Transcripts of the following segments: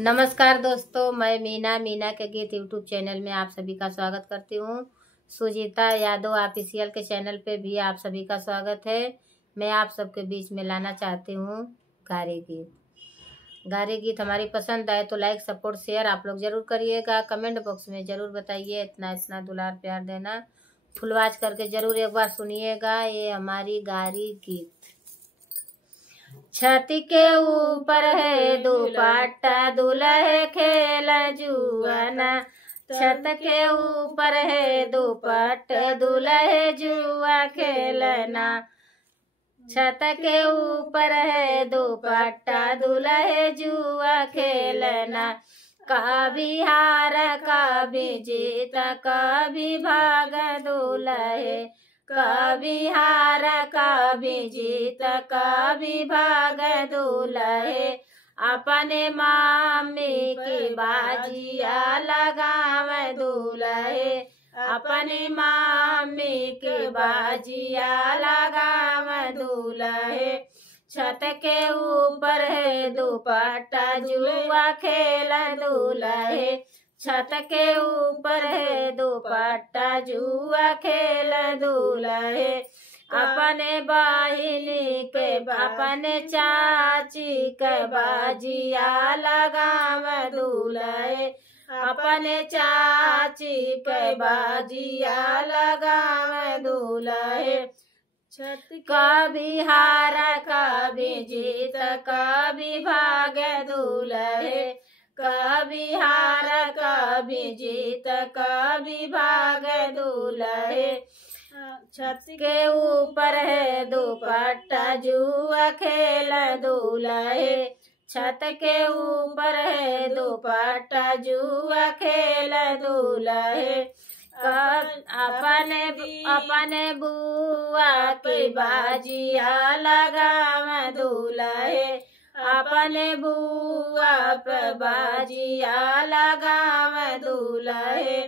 नमस्कार दोस्तों, मैं मीना के गीत यूट्यूब चैनल में आप सभी का स्वागत करती हूँ। सुजीता यादव ऑफिशियल के चैनल पे भी आप सभी का स्वागत है। मैं आप सबके बीच में लाना चाहती हूँ गारी गीत हमारी पसंद आए तो लाइक सपोर्ट शेयर आप लोग जरूर करिएगा। कमेंट बॉक्स में जरूर बताइए, इतना दुलार प्यार देना। फुलवाच करके जरूर एक बार सुनिएगा ये हमारी गारी गीत। छत के ऊपर है दुपट्टा दुल्हे खेल जुआना। छत के ऊपर है दुपट्टा दुल्हे जुआ खेलना। छत के ऊपर है दुपट्टा दुल्हे जुआ खेलना। कभी हार कभी जीत कभी भाग दुल्हे। कभी हार कभी जीत कभी भाग दुल्हे। अपने मामी की बाजिया लगाव दुल्हे। अपने मामी की बाजिया लगाव दुल्हे। छत के ऊपर है दुपट्टा जुआ खेल दुल्हे। छत के ऊपर है दुपट्टा जुआ खेल दुल्हे। अपने बहिनी के अपने चाची के बाजिया लगाव दुल्हे। अपने चाची के बाजिया लगाव दुल्हे। कभी हार कभी जीत कभी भाग दुल्हे। कभी हार कभी जीत कभी भाग दुल्हे। छत के ऊपर है दुपट्टा जुआ खेल दुल्हे। छत के ऊपर है दुपट्टा जुआ खेल दुल्हे। अपने बुआ की बाजिया लगाव दुल्हे। अपने बुआ पे बाजिया लगाव दुल्हे।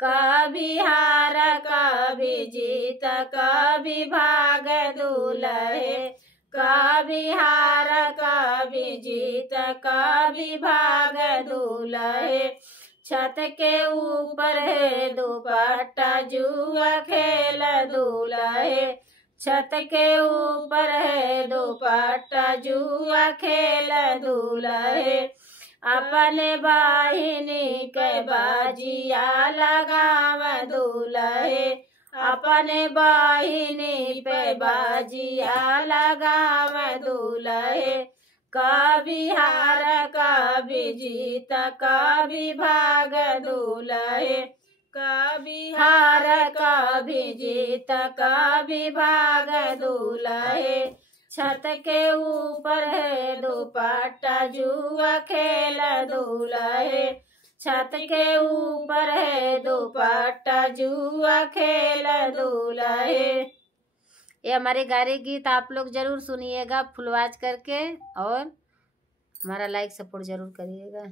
कभी हार कभी जीत कभी भाग दुल्हे। कभी हार कभी जीत कभी भाग दुल्हे। छत के ऊपर है दुपट्टा जुआ खेल दुल्हे। छत के ऊपर है दुपट्टा जुआ खेल दुल्हे। अपने बहिनी के बाजिया लगाव दुल्हे। अपने बहिनी पे बाजिया लगाव दुल्हे। कभी हार कभी जीत कभी भाग दुल्हे। कभी हार कभी जीत कभी भाग दुल्हे। छत के ऊपर है दुपट्टा जुआ खेल दुल्हे। छत के ऊपर है दुपट्टा जुआ खेल दुल्हे। ये हमारे गारी गीत आप लोग जरूर सुनिएगा फुलवाच करके और हमारा लाइक सपोर्ट जरूर करिएगा।